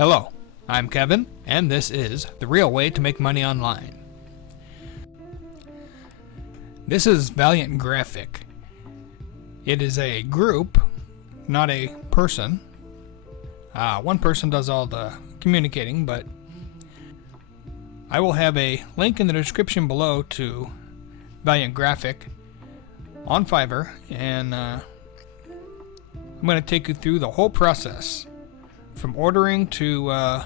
Hello, I'm Kevin, and this is The Real Way to Make Money Online. This is Valiant Graphic. It is a group, not a person. One person does all the communicating, but I will have a link in the description below to Valiant Graphic on Fiverr, and I'm going to take you through the whole process from ordering to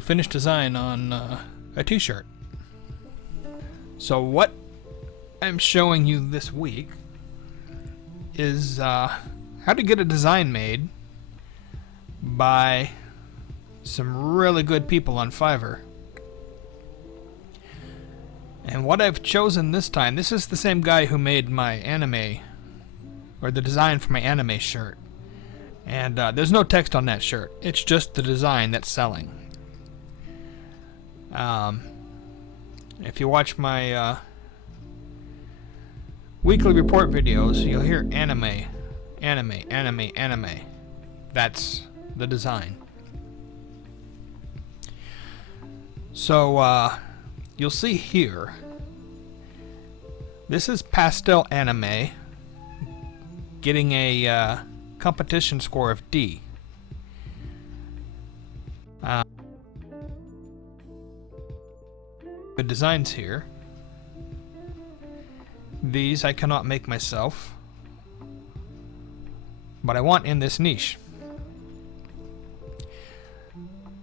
finished design on a t-shirt. So what I'm showing you this week is how to get a design made by some really good people on Fiverr. And what I've chosen this time, this is the same guy who made my anime, or the design for my anime shirt. And there's no text on that shirt. It's just the design that's selling. If you watch my weekly report videos, you'll hear anime, anime, anime, anime. That's the design. So you'll see here, this is pastel anime getting a competition score of D. The designs here. These I cannot make myself, but I want in this niche.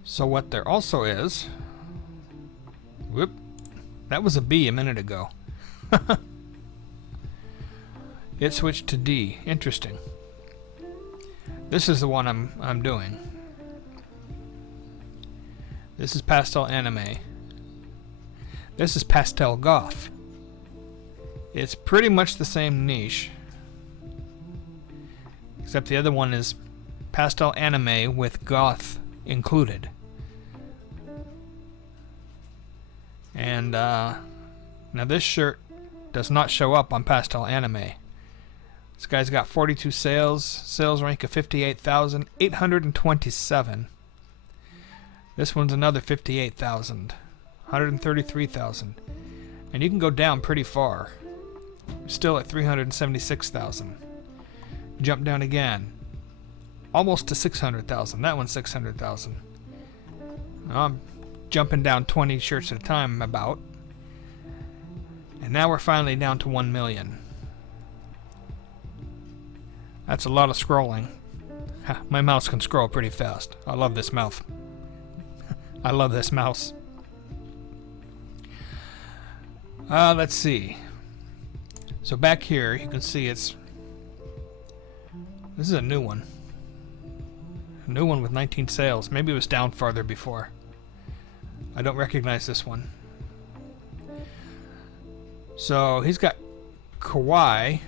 So what there also is, whoop, that was a B a minute ago. It switched to D. Interesting. This is the one I'm doing. This is pastel anime. This is pastel goth. It's pretty much the same niche, except the other one is pastel anime with goth included. And now this shirt does not show up on pastel anime. This guy's got 42 sales rank of 58,827. This one's another 58,000, 133,000. And you can go down pretty far. Still at 376,000. Jump down again. Almost to 600,000. That one's 600,000. I'm jumping down 20 shirts at a time about. And now we're finally down to 1 million. That's a lot of scrolling. My mouse can scroll pretty fast. I love this mouse. I love this mouse. Let's see. So back here, you can see this is a new one. A new one with 19 sales. Maybe it was down farther before. I don't recognize this one. So he's got kawaii,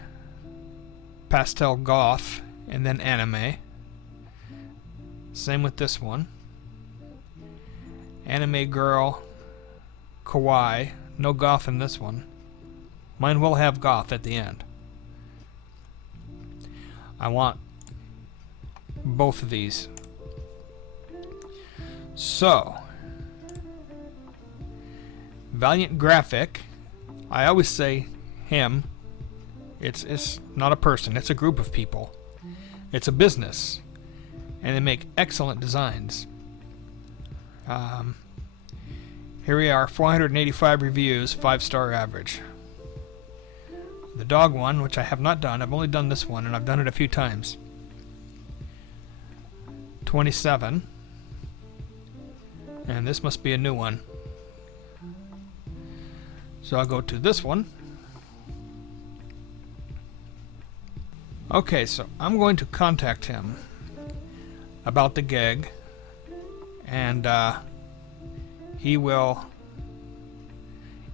pastel goth, and then anime. Same with this one. Anime girl, kawaii, no goth in this one. Mine will have goth at the end. I want both of these. So, Valiant Graphic, I always say him. It's not a person, it's a group of people. It's a business, and they make excellent designs. Here we are, 485 reviews, 5-star average. The dog one, which I have not done, I've only done this one, and I've done it a few times. 27. And this must be a new one. So I'll go to this one. Okay, so I'm going to contact him about the gig, and he will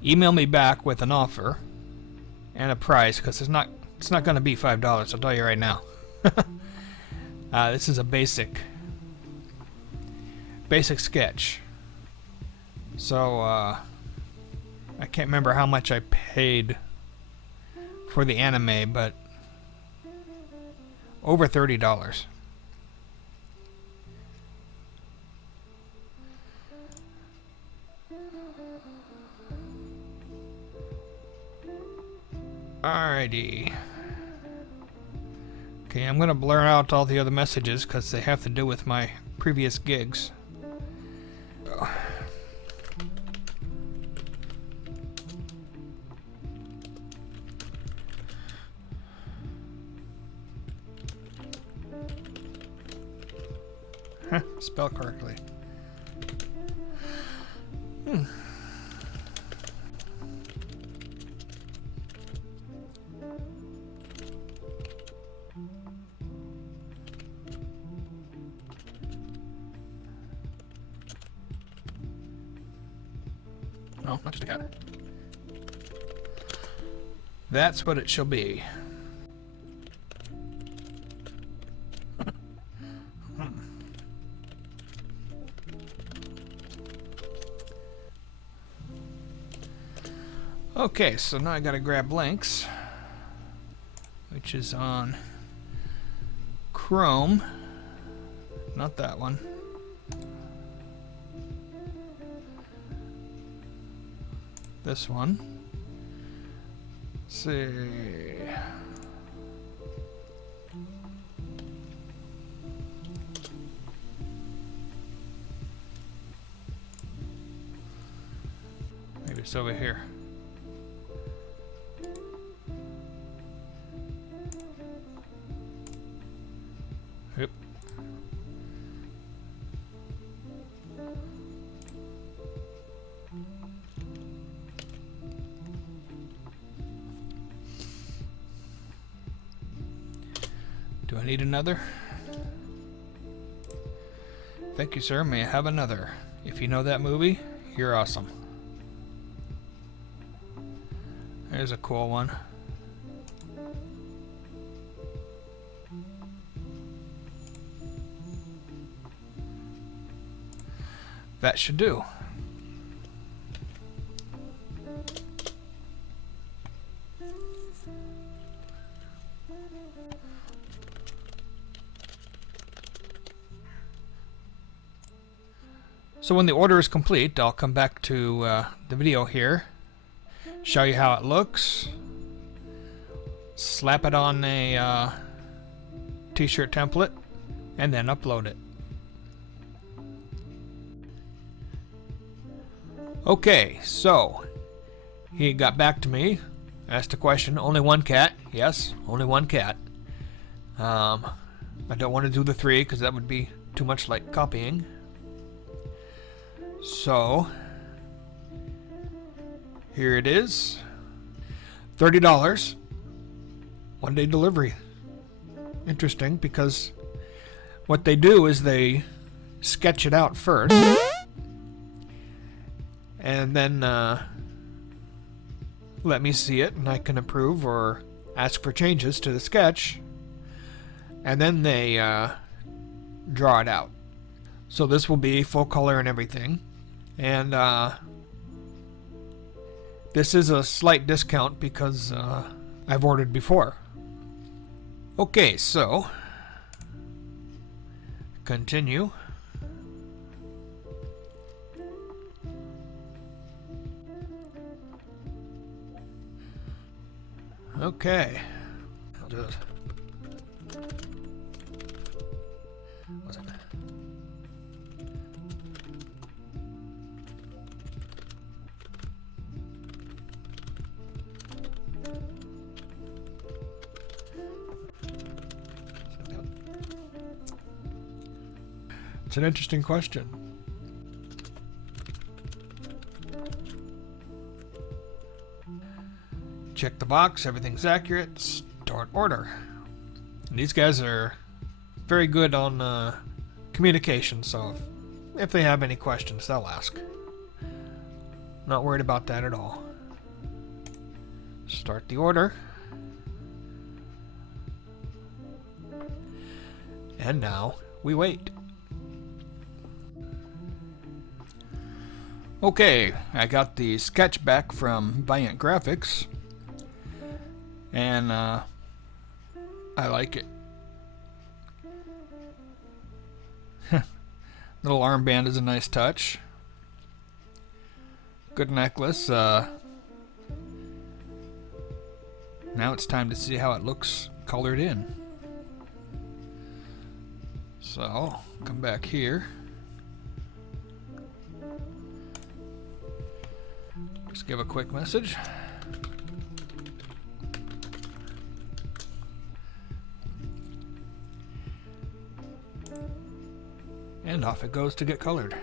email me back with an offer and a price, because it's not going to be $5, I'll tell you right now. This is a basic sketch. So I can't remember how much I paid for the anime, but over $30. Alrighty. Okay, I'm gonna blur out all the other messages because they have to do with my previous gigs. Spell correctly. No, not just a cat. That's what it shall be. Okay, so now I gotta grab links, which is on Chrome, not that one. This one. Let's see. Maybe it's over here. Yep. Do I need another? Thank you, sir. May I have another? If you know that movie, you're awesome. There's a cool one. That should do. So when the order is complete, I'll come back to the video here, show you how it looks, slap it on a t-shirt template, and then upload it. Okay, so he got back to me, asked a question. Only one cat. Yes, only one cat. I don't want to do the 3 because that would be too much like copying. So here it is. $30. 1-day delivery. Interesting, because what they do is they sketch it out first. And then let me see it, and I can approve or ask for changes to the sketch. And then they draw it out. So this will be full color and everything. And this is a slight discount because I've ordered before. Okay, so continue. Okay, I'll do it. What's it? It's an interesting question. Check the box, everything's accurate, start order. And these guys are very good on communication, so if they have any questions, they'll ask. Not worried about that at all. Start the order. And now we wait. Okay, I got the sketch back from Valiant Graphics. And I like it. Little armband is a nice touch. Good necklace. Now it's time to see how it looks colored in. So, come back here. Just give a quick message. And off it goes to get colored.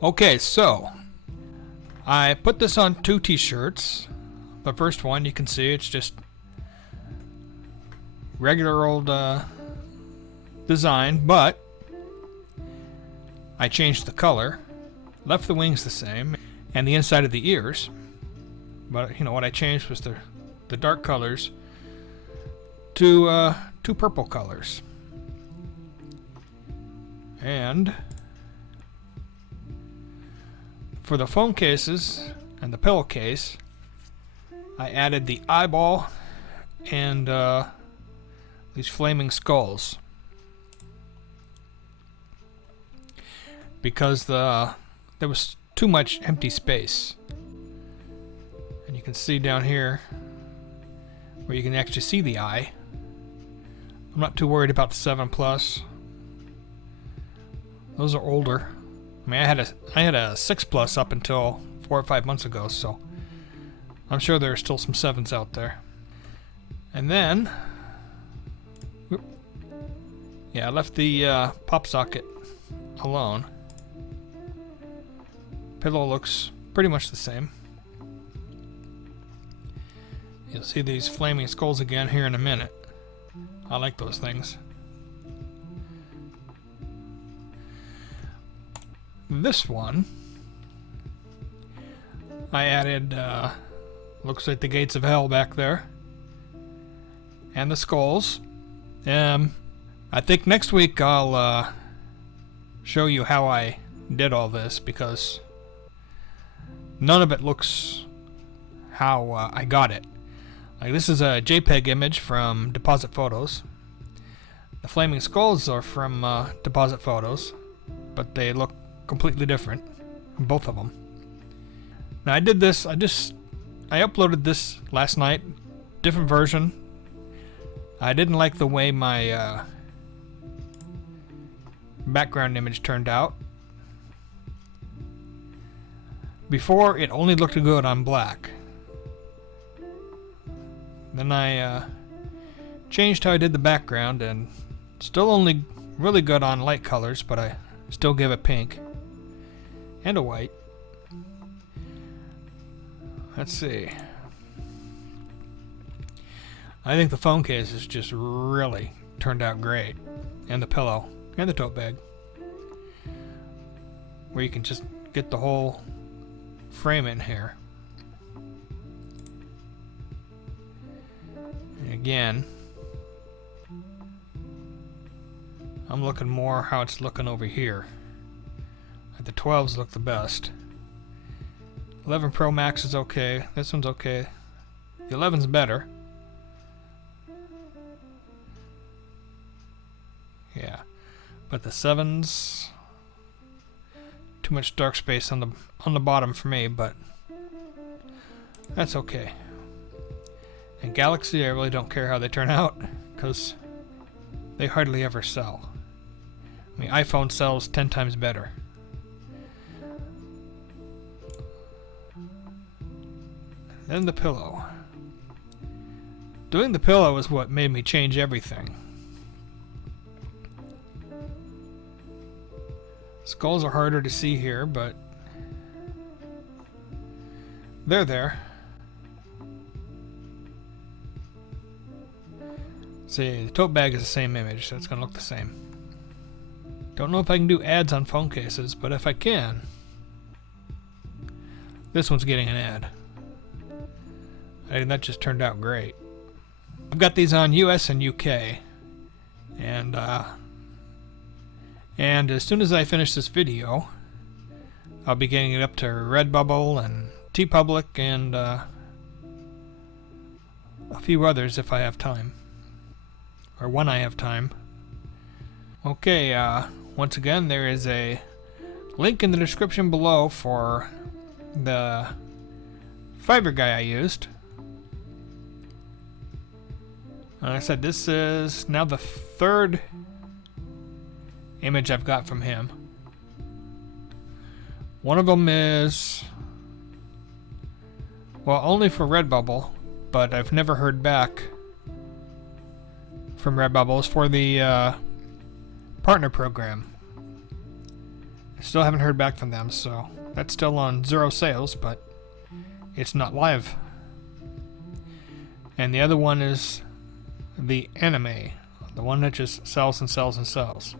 Okay, so I put this on 2 t-shirts. The first one, you can see it's just regular old design, but I changed the color, left the wings the same, and the inside of the ears. But you know what I changed was the dark colors to 2 purple colors. And for the phone cases and the pillowcase, I added the eyeball and these flaming skulls, because there was too much empty space. And you can see down here where you can actually see the eye. I'm not too worried about the 7 Plus. Those are older. I mean, I had a 6 Plus up until 4 or 5 months ago, so I'm sure there are still some 7s out there. And then, yeah, I left the pop socket alone. Pillow looks pretty much the same. You'll see these flaming skulls again here in a minute. I like those things. This one, I added, looks like the gates of hell back there, and the skulls. I think next week I'll show you how I did all this, because none of it looks how I got it. Like, this is a JPEG image from Deposit Photos. The flaming skulls are from Deposit Photos, but they look completely different, both of them. Now I did this, I uploaded this last night, different version. I didn't like the way my background image turned out. Before, it only looked good on black. Then I changed how I did the background, and still only really good on light colors, but I still give it pink and a white. Let's see. I think the phone case has just really turned out great, and the pillow and the tote bag, where you can just get the whole frame in here. And again, I'm looking more how it's looking over here. The 12s look the best. 11 Pro Max is okay. This one's okay. The 11's better. Yeah. But the 7's Too much dark space on the bottom for me, but that's okay. And Galaxy, I really don't care how they turn out, because they hardly ever sell. I mean, iPhone sells 10 times better. Then the pillow. Doing the pillow is what made me change everything. Skulls are harder to see here, but they're there. See, the tote bag is the same image, so it's going to look the same. Don't know if I can do ads on phone cases, but if I can, this one's getting an ad. And that just turned out great. I've got these on US and UK, and as soon as I finish this video, I'll be getting it up to Redbubble and TeePublic and a few others if I have time, or when I have time. Okay, once again, there is a link in the description below for the Fiverr guy I used. Like I said, this is now the third image I've got from him. One of them is, well, only for Redbubble, but I've never heard back from Redbubble. It's for the partner program. I still haven't heard back from them, so that's still on 0 sales, but it's not live. And the other one is the anime, the one that just sells and sells and sells.